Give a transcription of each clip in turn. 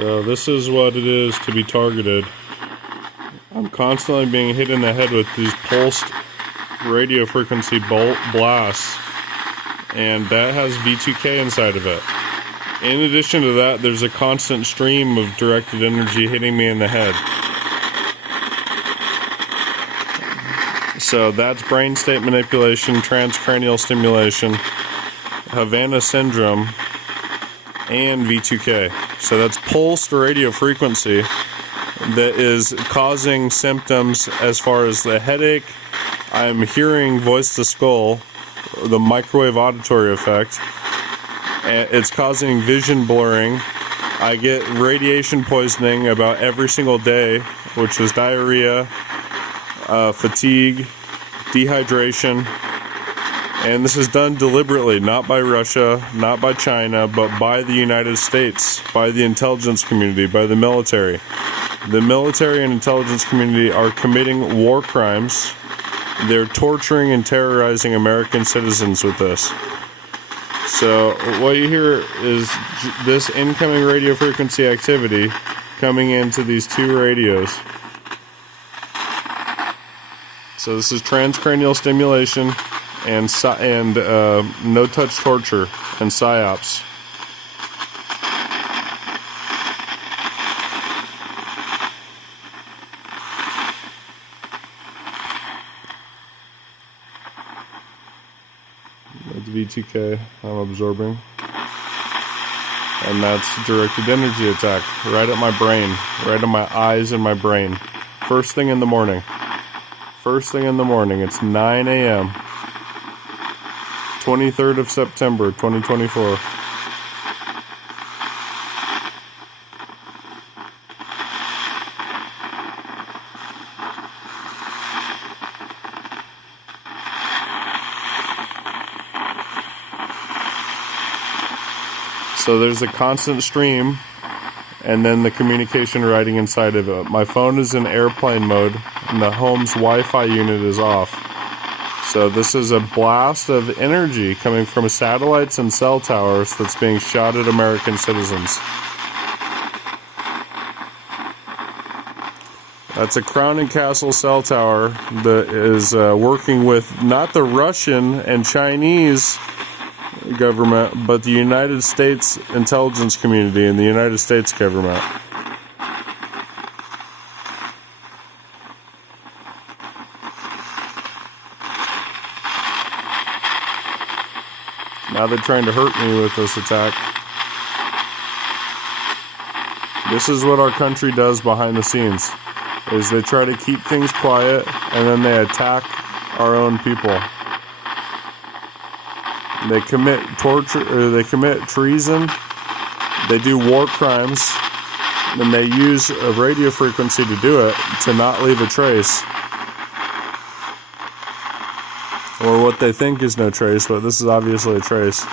So this is what it is to be targeted. I'm constantly being hit in the head with these pulsed radio frequency blasts, and that has V2K inside of it. In addition to that, there's a constant stream of directed energy hitting me in the head. So that's brain state manipulation, transcranial stimulation, Havana syndrome, and V2K. So that's pulsed radio frequency that is causing symptoms as far as the headache. I'm hearing voice to skull, the microwave auditory effect. It's causing vision blurring. I get radiation poisoning about every single day, which is diarrhea, fatigue, dehydration. And this is done deliberately, not by Russia, not by China, but by the United States, by the intelligence community, by the military. The military and intelligence community are committing war crimes. They're torturing and terrorizing American citizens with this. So what you hear is this incoming radio frequency activity coming into these two radios. So this is transcranial stimulation and no-touch torture and psyopps. That's V2K I'm absorbing. And that's directed energy attack right at my brain, right at my eyes and my brain. First thing in the morning. First thing in the morning. It's 9 a.m. 23rd of September, 2024. So there's a constant stream, and then the communication writing inside of it. My phone is in airplane mode, and the home's Wi-Fi unit is off. So this is a blast of energy coming from satellites and cell towers that's being shot at American citizens. That's a Crown and Castle cell tower that is working with not the Russian and Chinese government, but the United States intelligence community and the United States government. Now they're trying to hurt me with this attack. This is what our country does behind the scenes, is they try to keep things quiet and then they attack our own people. They commit torture, or they commit treason, they do war crimes, and they use a radio frequency to do it, to not leave a trace. Or what they think is no trace, but this is obviously a trace.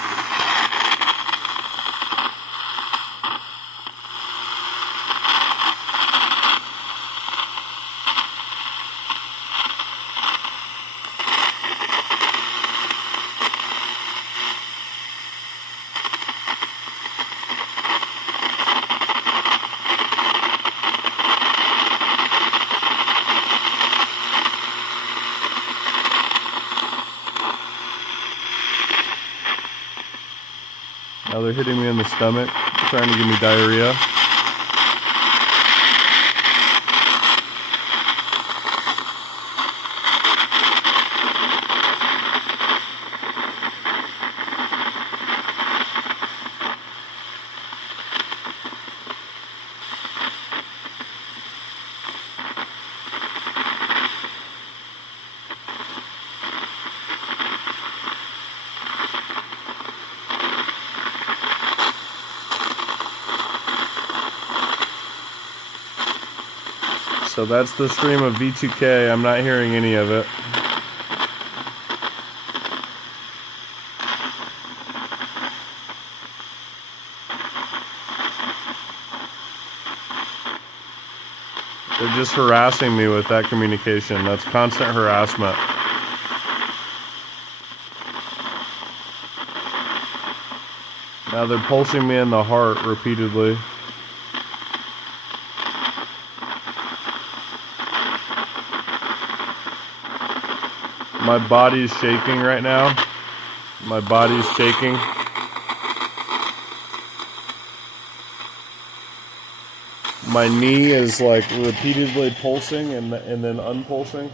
Now they're hitting me in the stomach, trying to give me diarrhea. So that's the stream of V2K. I'm not hearing any of it. They're just harassing me with that communication. That's constant harassment. Now they're pulsing me in the heart repeatedly. My body's shaking right now. My body's shaking. My knee is like repeatedly pulsing and then unpulsing.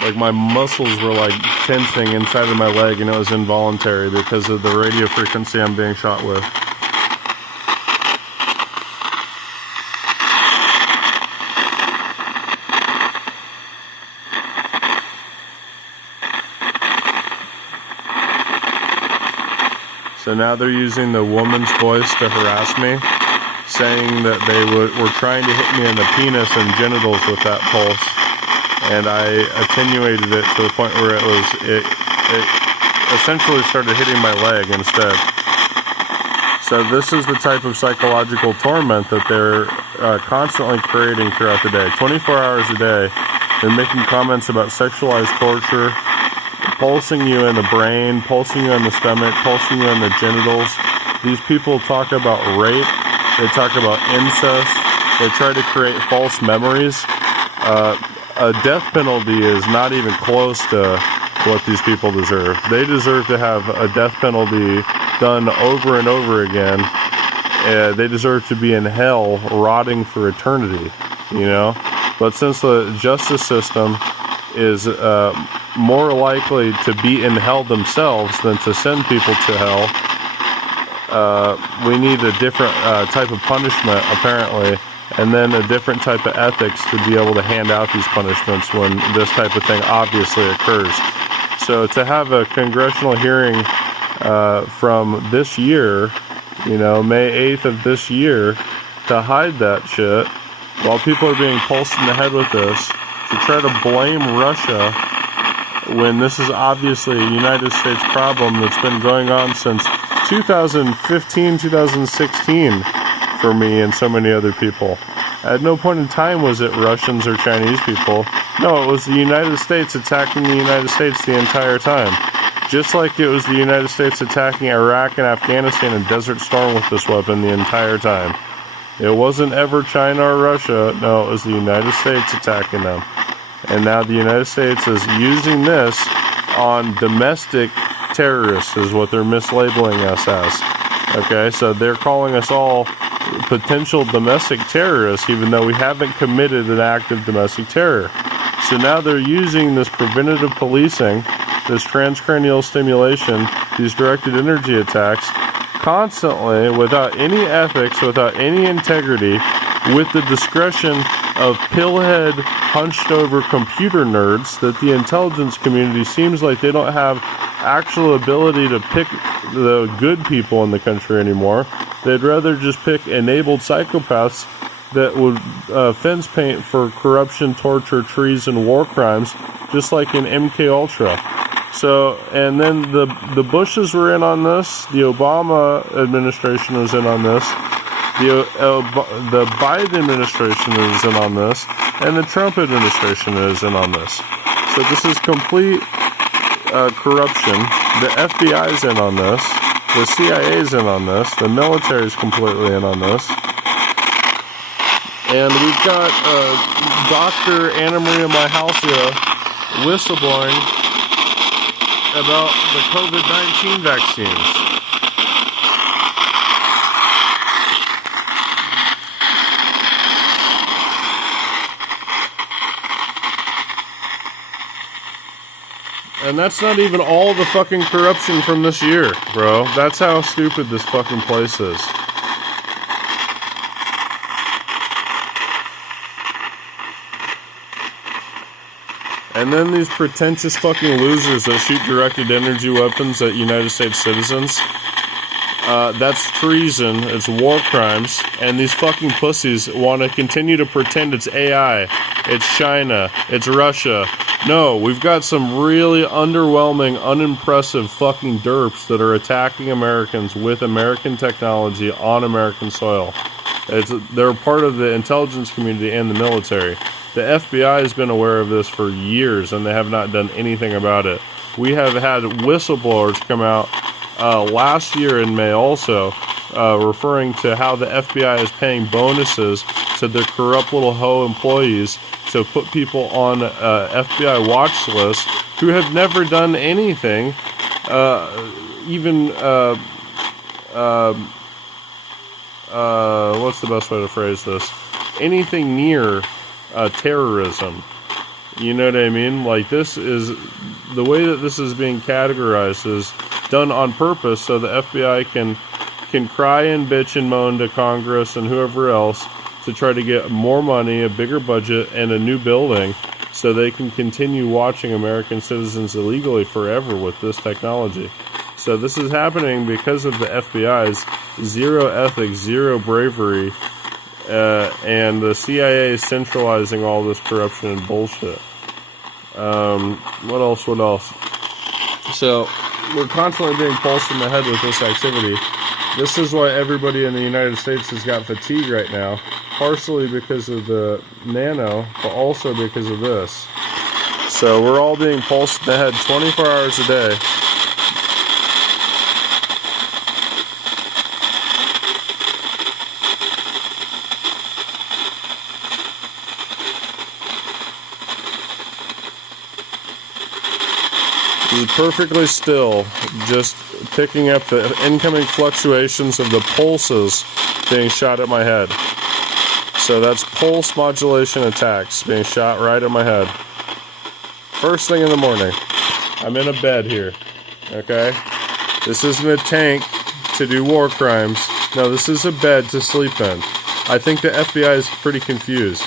Like my muscles were like tensing inside of my leg, and it was involuntary because of the radio frequency I'm being shot with. So now they're using the woman's voice to harass me, saying that they were trying to hit me in the penis and genitals with that pulse. And I attenuated it to the point where it essentially started hitting my leg instead. So this is the type of psychological torment that they're constantly creating throughout the day. 24 hours a day, they're making comments about sexualized torture, pulsing you in the brain, pulsing you in the stomach, pulsing you in the genitals. These people talk about rape, they talk about incest, they try to create false memories. A death penalty is not even close to what these people deserve. They deserve to have a death penalty done over and over again. They deserve to be in hell rotting for eternity, you know? But since the justice system is more likely to be in hell themselves than to send people to hell, we need a different type of punishment, apparently, and then a different type of ethics to be able to hand out these punishments when this type of thing obviously occurs. So to have a congressional hearing from this year, you know, May 8th of this year, to hide that shit while people are being pulsed in the head with this, to try to blame Russia when this is obviously a United States problem that's been going on since 2015, 2016 for me and so many other people. At no point in time was it Russians or Chinese people. No, it was the United States attacking the United States the entire time. Just like it was the United States attacking Iraq and Afghanistan in Desert Storm with this weapon the entire time. It wasn't ever China or Russia. No, it was the United States attacking them. And now the United States is using this on domestic terrorists is what they're mislabeling us as. Okay, so they're calling us all potential domestic terrorists even though we haven't committed an act of domestic terror. So now they're using this preventative policing, this transcranial stimulation, these directed energy attacks, constantly, without any ethics, without any integrity, with the discretion of pillhead, hunched-over computer nerds that the intelligence community seems like they don't have actual ability to pick the good people in the country anymore. They'd rather just pick enabled psychopaths that would fence paint for corruption, torture, treason, war crimes, just like in MK Ultra. So, and then the Bushes were in on this, the Obama administration was in on this, the Biden administration is in on this, and the Trump administration is in on this. So this is complete corruption. The FBI is in on this, the CIA is in on this, the military is completely in on this. And we've got Dr. Anna Maria Mahalcia whistleblowing about the COVID-19 vaccines. And that's not even all the fucking corruption from this year, bro. That's how stupid this fucking place is. And then these pretentious fucking losers that shoot directed energy weapons at United States citizens. That's treason, it's war crimes, and these fucking pussies want to continue to pretend it's AI, it's China, it's Russia. No, we've got some really underwhelming, unimpressive fucking derps that are attacking Americans with American technology on American soil. They're part of the intelligence community and the military. The FBI has been aware of this for years, and they have not done anything about it. We have had whistleblowers come out last year in May also referring to how the FBI is paying bonuses to their corrupt little hoe employees to put people on FBI watch lists who have never done anything, what's the best way to phrase this? Anything near terrorism. You know what I mean? Like, this is the way that this is being categorized is done on purpose so the FBI can cry and bitch and moan to Congress and whoever else to try to get more money, a bigger budget, and a new building so they can continue watching American citizens illegally forever with this technology. So this is happening because of the FBI's zero ethics, zero bravery, and the CIA centralizing all this corruption and bullshit. What else? So, we're constantly being pulsed in the head with this activity. This is why everybody in the United States has got fatigue right now, partially because of the nano, but also because of this. So, we're all being pulsed in the head 24 hours a day. This is perfectly still, just picking up the incoming fluctuations of the pulses being shot at my head. So that's pulse modulation attacks being shot right at my head. First thing in the morning. I'm in a bed here. Okay? This isn't a tank to do war crimes. No, this is a bed to sleep in. I think the FBI is pretty confused.